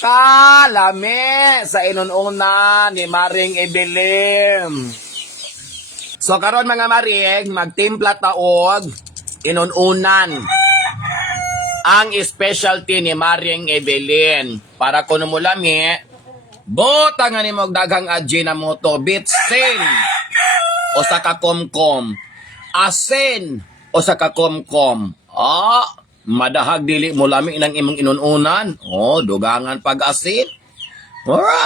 Kalami sa inununa ni Maring Ebelim. So karon mga Maring, magtimpla taog inununan ang specialty ni Maring Evelyn. Para kuno mo lami, botangan ni mo daghang adji na mo to, bitsin o sa kakomkom, asin o sa kakomkom. Madahag dili mo lami ilang imong inununan. Dugangan pag-asin.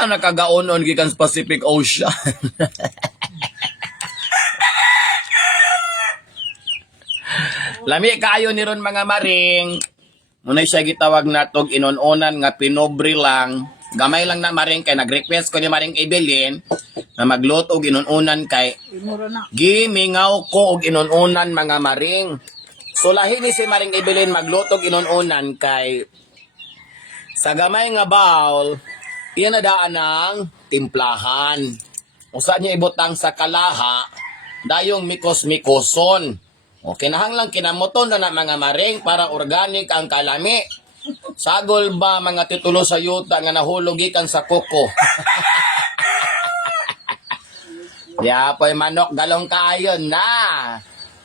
Nakagaunon gikan sa Pacific Ocean. Lami kayo ni ron mga Maring. Muna siya gitawag natog inununan nga pinobre lang. Gamay lang na Maring kay nag-request ko ni Maring Evelyn na magluto og inununan kay gimingaw ko og inununan mga Maring. So lahi ni si Maring Evelyn magluto og inununan kay sa gamay nga bowl iyan na daan ng timplahan. Usa niya ibutang sa kalaha dayong mikos-mikoson. Kinahanglang kinamoton na mga Maring para organic ang kalami. Sagol ba mga titulo sa yuta nga nahulog ikan sa kuko? Po'y manok galong kaayon na.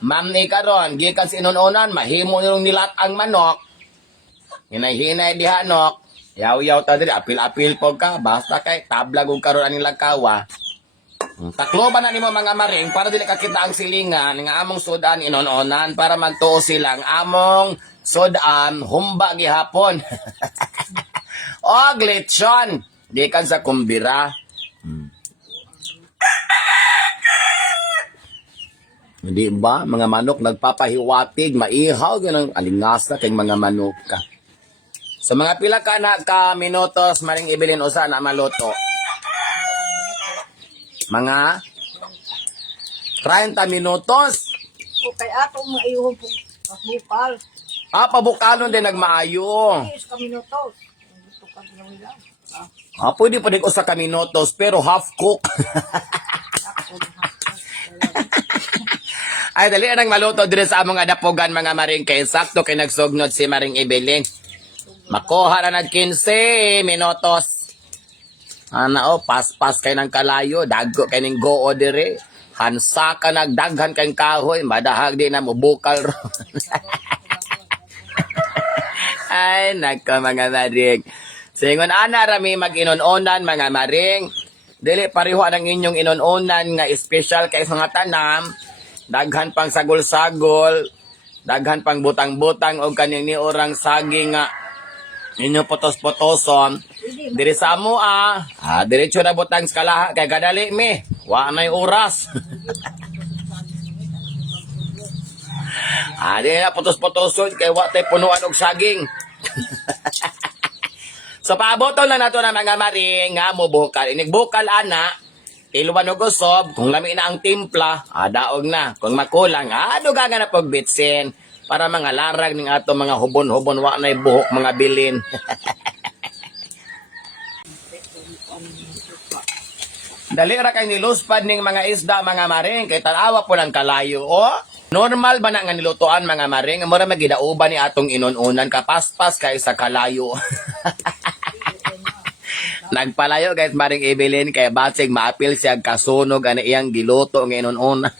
Ma'am ni karon, gikan sa inununan, mahimo nilong nilat ang manok. Hinay-hinay di hanok. Yaw-yaw ta diri, apil-apil po ka. Basta kay tablag og karon aning lagkawa. Taklo ba na nimo mga Maring para dili kakita ang silingan nga among sudan inununan para magtuo silang among sudan humba gihapon. Glitchon di kan sa kumbira. Hindi ba mga manok nagpapahiwatig maihaw ganang alingasa kay mga manok ka. Sa mga pila ka na ka minutos Maring Evelyn usa na maluto. Mga 30 minutos. Okay, ato maayuhon po bukal. Pabukalon din nagmaayo. 10 minutos. Gusto ka lang. Pwede pa din usa ka minutos pero half cook. Ay dali nang maluto dire sa among adapogan mga Maring kay sakto kay nagsugnod si Maring Evelyn. Makuha na nag 15 minutos. Pas-pas kay ng kalayo, dagko kay ning goo dire. Hansa ka nagdaghan kay kahoy, madahag di na mo bukal ro. Ay, nako mga Maring. Singon ana rami mag-inununan mga Maring. Dili pareho ang inyong inununan nga special kay mga tanam. Daghan pang sagol-sagol, daghan pang butang-butang o kaning ni orang saging nga inyo potos-potoson. Diri sa amo diretso na butang skalaha kay gadali mi. Wa nay oras. Diri na potos-potoson kay wa tay punuan og saging. So paaboton na nato na mga Maring nga mo bukal. Inig bukal ana, iluwan og usob, kung lami na ang timpla, daog na. Kung makulang, dugangan na pag bitsin para mga larag ning ato mga hubon-hubon wa nay buhok mga bilin. Dali ra kay niluspad ning mga isda mga Maring kay tanawa po ng kalayo. Normal ba na nga nilutuan mga Maring? Mura magidauban ni atong inununan kapaspas kay sa kalayo. Nagpalayo guys Maring Evelyn kay basig maapil siya kasunog ana iyang giluto ng inununan.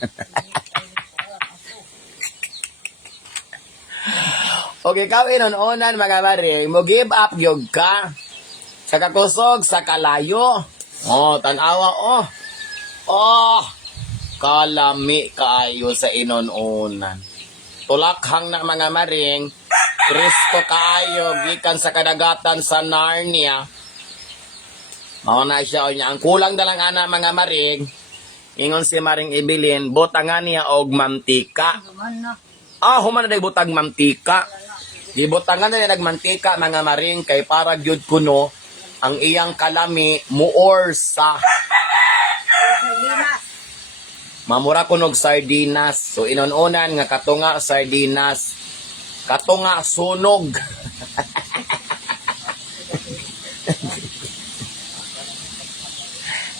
Okay, ikaw inununan mga Maring, mo give up gyud ka sa kakusog sa kalayo. Tanawa, kalami kaayo sa inununan. Tulakhang na mga Maring, Kristo kaayo, gikan sa kadagatan sa Narnia. Na siya niya. Ang kulang na lang ana mga Maring, ingon si Maring Evelyn, butangan niya og mantika. Human na butang mantika. Gibutangan na niya nagmantika mga Maring, kay para gyud kuno, ang iyang kalami muorsa. Mamura kunog sardinas. So inununan nga katunga sardinas. Katunga sunog.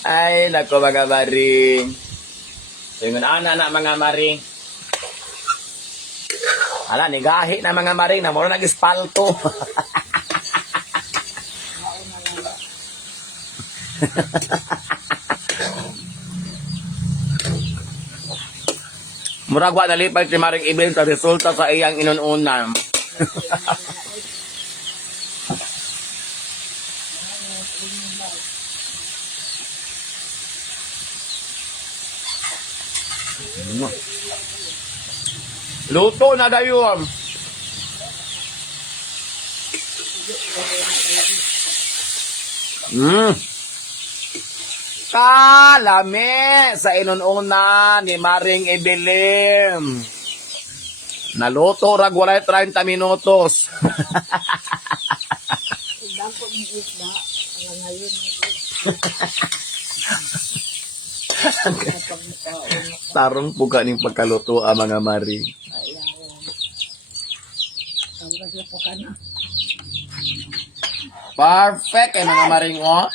Ay, nako mga Maring. So yun ana na mga Maring. Nigahi na mga Maring. Namuro nag-espalto. Murag wa nalipay si Maring Ibel sa resulta sa iyang inununan. Luto na dayon. Kalame sa inununan ni Maring Ebelim. Naluto rag walay 30 minutos. Ilang ko ng isda. Hanggang ngayon. Tarong puga ning pagkaluto ang mga Maring. Tawag na po ka na. Perfect kay mga Maring oh.